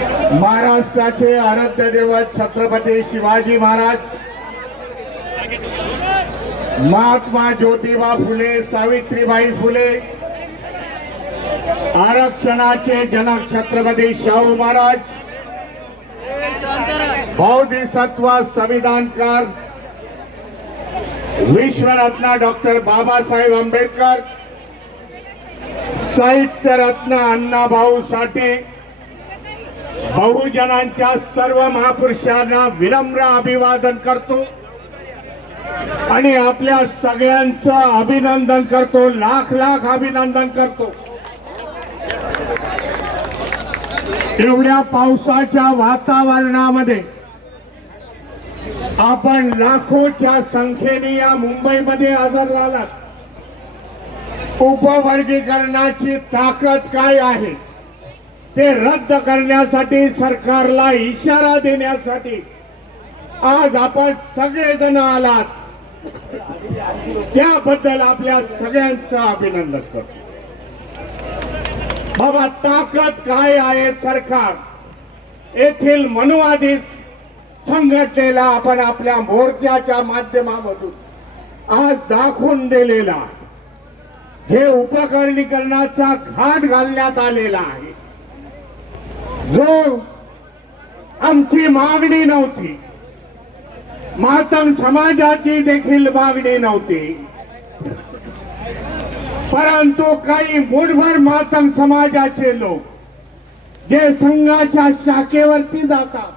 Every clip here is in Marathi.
महाराष्ट्राचे आराध्य दैवत छत्रपती शिवाजी महाराज, महात्मा ज्योतिबा फुले, सावित्रीबाई फुले, आरक्षणाचे जनक छत्रपती शाहू महाराज, बौद्धिसत्व संविधानकार विश्वरत्न डॉक्टर बाबासाहेब आंबेडकर, साहित्य रत्न अण्णाभाऊ साठे, बहुजनांच्या सर्व महापुरुषांना विनम्र अभिवादन करतो आणि आपल्या सगळ्यांचं अभिनंदन करतो, लाख लाख अभिनंदन करतो। एवढ्या पावसाच्या वातावरणामध्ये आपण लाखोच्या संख्येने या मुंबईमध्ये हजर झालात। उपवर्गीकरणाची ताकद काय आहे ते रद्द करण्यासाठी, सरकारला इशारा देण्यासाठी आज आपण सगळेजण आलात, त्याबद्दल आपल्या सगळ्यांचं अभिनंदन करतो। बाबा, ताकद काय आहे सरकार येथील मनुवादी संघटनेला आपण आपल्या मोर्चाच्या माध्यमामधून आज दाखवून दिलेला, जे उपकरणीकरणाचा घाट घालण्यात आलेला आहे, जो आमची मागणी नव्हती, मातंग समाजाची देखील मागणी नव्हती, परंतु काही मूठभर मातंग समाजाचे लोक जे संघाच्या शाखेवरती जातात,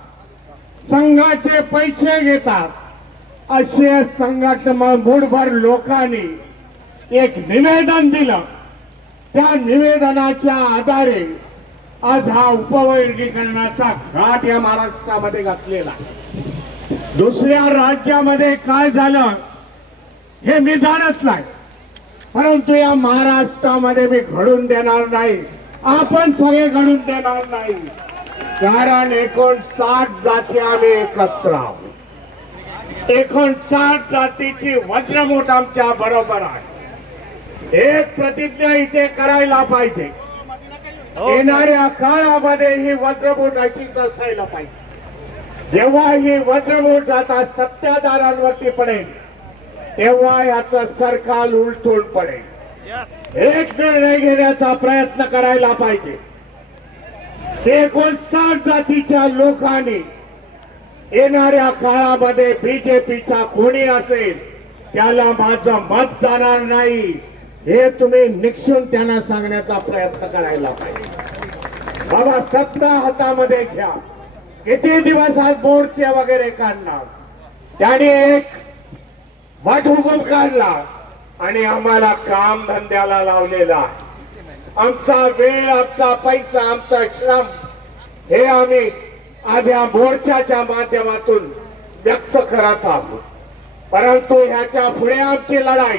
संघाचे पैसे घेतात, असे संघटना मूठभर लोकांनी एक निवेदन दिलं। त्या निवेदनाच्या आधारे आज हा उपवर्गीकरणाचा घाट या महाराष्ट्रामध्ये घातलेला आहे। दुसऱ्या राज्यामध्ये काय झालं हे मी जाणत नाही, परंतु या महाराष्ट्रामध्ये मी घडून देणार नाही, आपण सगळे घडून देणार नाही, कारण 59 जाती आम्ही एकत्र आहोत। 59 जातीची वज्रमूठ आमच्या बरोबर आहे। एक प्रतिज्ञा इथे करायला पाहिजे, येणाऱ्या काळामध्ये ही वज्रमूठ अशीच असायला पाहिजे। जेव्हा ही वज्रमूठ आता सत्ताधाऱ्यांवरती पडेल तेव्हा याचं सरकार उलटून पडेल। एक निर्णय घेण्याचा प्रयत्न करायला पाहिजे। 59 जातीच्या लोकांनी येणाऱ्या काळामध्ये बीजेपीचा कोणी असेल त्याला माझं मत जाणार नाही, हे तुम्ही निक्षून त्यांना सांगण्याचा प्रयत्न करायला पाहिजे। बाबा, सत्ता हातामध्ये घ्या, किती दिवस आज मोर्चे वगैरे काढणार, त्याने एक वटहुकूम काढला आणि आम्हाला काम धंद्याला लावलेला आहे। आमचा वेळ, आमचा पैसा, आमचा श्रम हे आम्ही आधी मोर्चाच्या माध्यमातून व्यक्त करत आहोत, परंतु ह्याच्या पुढे आमची लढाई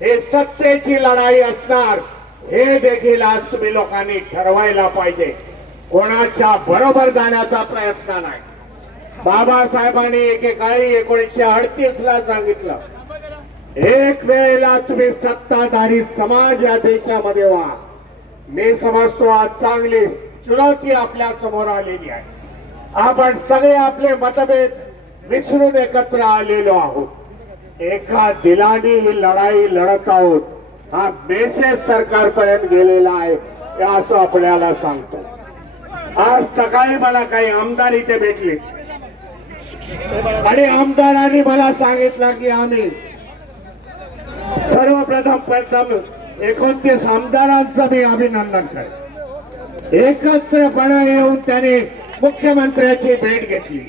हे सत्तेची लढाई असणार, हे देखील आज तुम्ही लोकांनी ठरवायला पाहिजे। कोणाच्या बरोबर जाण्याचा प्रयत्न नाही। बाबासाहेबांनी एकेकाळी 1938 ला सांगितलं, एक वेळेला तुम्ही सत्ताधारी समाज या देशामध्ये व्हा। मी समजतो आज चांगली चुनौती आपल्या समोर आलेली आहे। आपण सगळे आपले मतभेद विसरून एकत्र आलेलो आहोत, एका दिलाने ही लढाई लढत आहोत, हा मेसेज सरकारपर्यंत गेलेला आहे, हे असं आपल्याला सांगतो। आज सकाळी मला काही आमदार इथे भेटले आणि आमदारांनी मला सांगितलं की आम्ही सर्वप्रथम 29 आमदारांचं मी अभिनंदन करतो। एकत्रपणे येऊन त्याने मुख्यमंत्र्याची भेट घेतली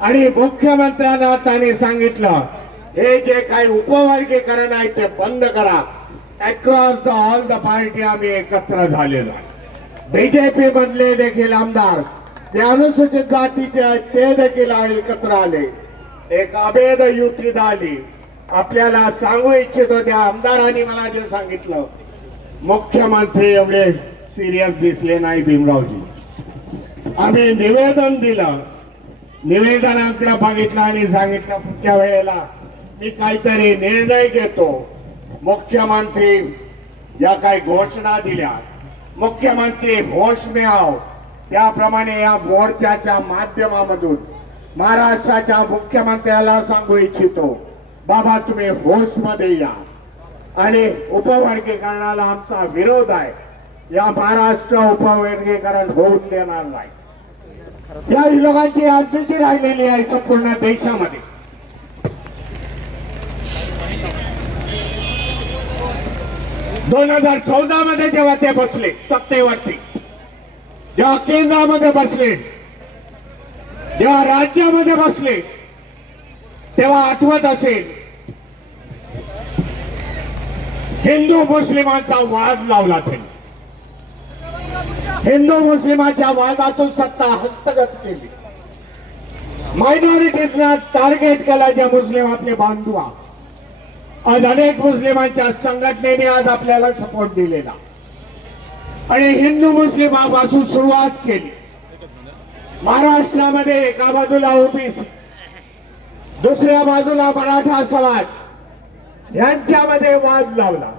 आणि मुख्यमंत्र्यांना त्यांनी सांगितलं, हे जे काही उपवर्गीकरण आहे ते बंद करा। अक्रॉस ऑल द पार्टी आम्ही एकत्र झालेलो आहे। बीजेपी मधले देखील आमदार, ते अनुसूचित जातीचे आहेत, ते देखील एकत्र आले, एक अभेद युती झाली। आपल्याला सांगू इच्छितो, त्या आमदारांनी मला जे सांगितलं, मुख्यमंत्री एवढे सिरियस दिसले नाही भीमरावजी। आम्ही निवेदन दिलं, निवेदनाकडे बघितलं आणि सांगितलं पुढच्या वेळेला मी काहीतरी निर्णय घेतो। मुख्यमंत्री ज्या काही घोषणा दिल्या, मुख्यमंत्री होश में आओ, त्याप्रमाणे या मोर्चाच्या माध्यमामधून महाराष्ट्राच्या मुख्यमंत्र्याला सांगू इच्छितो, बाबा तुम्ही होश मध्ये या आणि उपवर्गीकरणाला आमचा विरोध आहे. या महाराष्ट्र उपवर्गीकरण होऊन देणार नाही. या लोकांची आजची राहिलेली आहे संपूर्ण देशामध्ये. 2014 मध्ये जेव्हा ते बसले सत्तेवरती, जेव्हा केंद्रामध्ये बसले, जेव्हा राज्यामध्ये बसले, तेव्हा आठवत असेल हिंदू मुस्लिमांचा वाद लावला त्यांनी. हिंदू मुस्लिमांच्या वादातून सत्ता हस्तगत केली. मायनॉरिटीजना टार्गेट केला. जे मुस्लिम आपले बांधव, आज अनेक मुस्लिमांच्या संघटनेने आज आपल्याला सपोर्ट दिलेला आणि हिंदू मुस्लिमापासून सुरुवात केली. महाराष्ट्रामध्ये एका बाजूला ओबीसी, दुसऱ्या बाजूला मराठा समाज यांच्यामध्ये वाद लावला.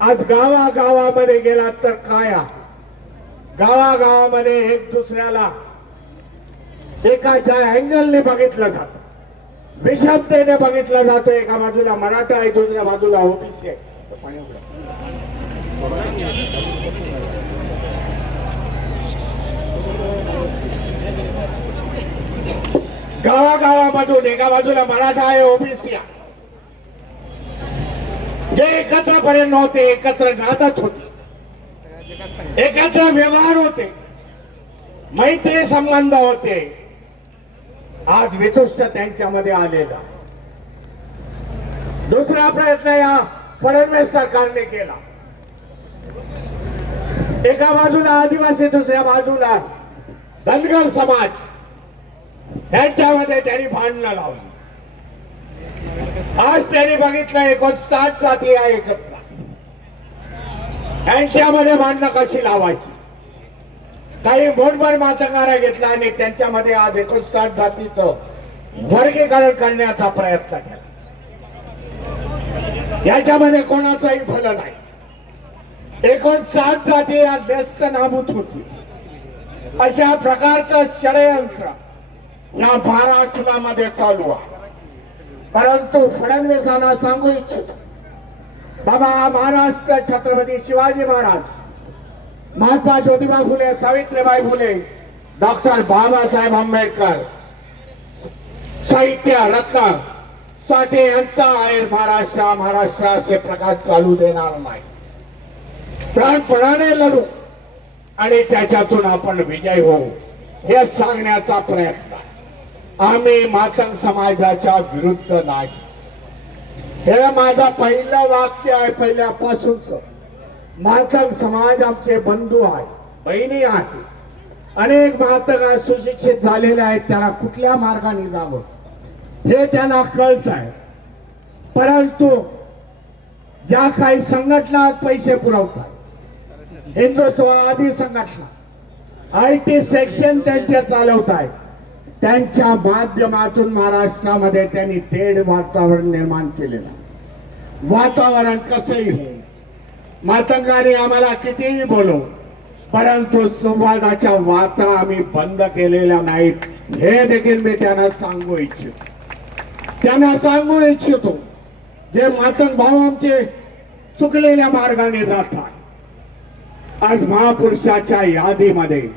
आज गावागावामध्ये गेला तर काय आहे, गावागावामध्ये एक दुसऱ्याला एकाच्या अँगलने बघितलं जातं, विषमतेने बघितलं जातं. एका बाजूला मराठा आहे, दुसऱ्या बाजूला ओबीसी आहे. गावागावामधून एका बाजूला मराठा आहे, ओबीसी आहे. जे एकत्रपर्यंत होते, एकत्र नांदत होते, एकत्र व्यवहार होते, मैत्री संबंध होते, आज वितुष्ट त्यांच्यामध्ये आलेला. दुसरा प्रयत्न या फडणवीस सरकारने केला. एका बाजूला आदिवासी, दुसऱ्या बाजूला धनगर समाज यांच्यामध्ये त्यांनी भांडणं लावली. आज त्यांनी बघितलं 59 जाती आहे एकत्र, यांच्यामध्ये भांडणं कशी लावायची. काही मोठभर मातंगारा घेतला आणि त्यांच्यामध्ये आज 59 जातीचं वर्गीकरण करण्याचा प्रयत्न केला. याच्यामध्ये कोणाचंही भलं नाही. 59 जाती या व्यस्त नाबूत होती. अशा प्रकारचं षडयंत्र या महाराष्ट्रामध्ये चालू आहे. परंतु फडणवीसांना सांगू इच्छितो, बाबा महाराष्ट्र छत्रपती शिवाजी महाराज, महात्मा ज्योतिबा फुले, सावित्रीबाई फुले, डॉक्टर बाबासाहेब आंबेडकर, साहित्य रत्न साठे यांचा आहे महाराष्ट्र. महाराष्ट्र असे प्रकार चालू देणार नाही. प्राणपणाने लढू आणि त्याच्यातून आपण विजय होऊ हे सांगण्याचा प्रयत्न. आम्ही मातंग समाजाच्या विरुद्ध नाही. हे माझं पहिलं वाक्य आहे पहिल्यापासूनच. मातंग समाज आमचे बंधू आहे, बहिणी आहे. अनेक मातंग सुशिक्षित झालेले आहेत, त्यांना कुठल्या मार्गाने जावं हे त्यांना कळत आहे. परंतु ज्या काही संघटना पैसे पुरवतात, हिंदुत्ववादी संघटना, IT सेक्शन त्यांचे चालवत आहेत, त्यांच्या माध्यमातून महाराष्ट्रामध्ये त्यांनी तेढ वातावरण निर्माण केलेलं. वातावरण कसंही हो, मातंगाने आम्हाला कितीही बोलू, परंतु संवादाच्या वाता आम्ही बंद केलेल्या नाहीत हे देखील मी त्यांना सांगू इच्छितो. त्यांना सांगू इच्छितो, जे मातंग भाऊ आमचे चुकलेल्या मार्गाने जातात. आज महापुरुषाच्या यादीमध्ये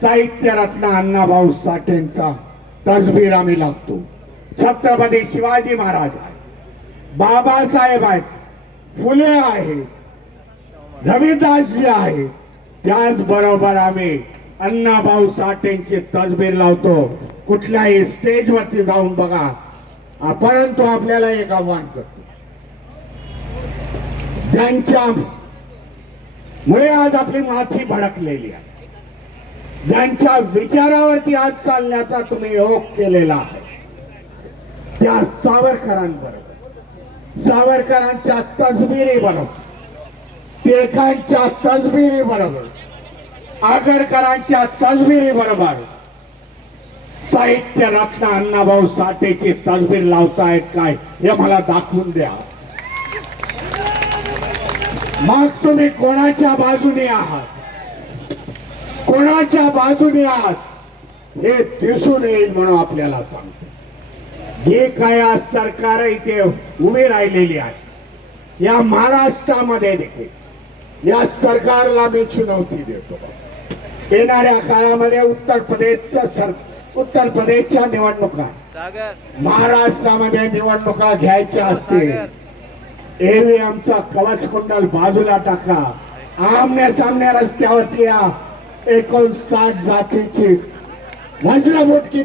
साहित्य रत्न अण्णाभाऊ साठेंचा तसबीर आम्ही लागतो. छत्रपती शिवाजी महाराज आहे, बाबासाहेब आहेत, फुले आहे, रविदासजी आहे. त्याचबरोबर आम्ही अण्णाभाऊ साठेंची तसबीर लावतो. कुठल्याही स्टेजवरती जाऊन बघा. परंतु आपल्याला एक आव्हान करतो, ज्यांच्या मुळे आज आपली माथी भडकलेली आहे, ज्यांच्या विचारावरती आज चालण्याचा तुम्ही योग केलेला आहे, त्या सावरकरांबरोबर, सावरकरांच्या तसबिरी बरोबर, टिळकांच्या तसबिरी बरोबर, आगरकरांच्या तसबिरी बरोबर साहित्य रत्न अण्णाभाऊ साठेची तसबीर लावतायत काय हे मला दाखवून द्या. मग तुम्ही कोणाच्या बाजूने आहात, कोणाच्या कोणाच्या बाजूने आहात हे दिसून येईल म्हणून आपल्याला सांगतो. जे काय आज सरकार इथे उभी राहिलेली आहे या महाराष्ट्रामध्ये देखील या सरकारला मी चुनवती देतो. येणाऱ्या काळामध्ये उत्तर प्रदेशच्या निवडणुका महाराष्ट्रामध्ये निवडणुका घ्यायच्या असतील एरवी आमचा कवच कुंडल बाजूला टाका. आमने सामने रस्त्यावरती या 59 जातीची वज्रमुठ किती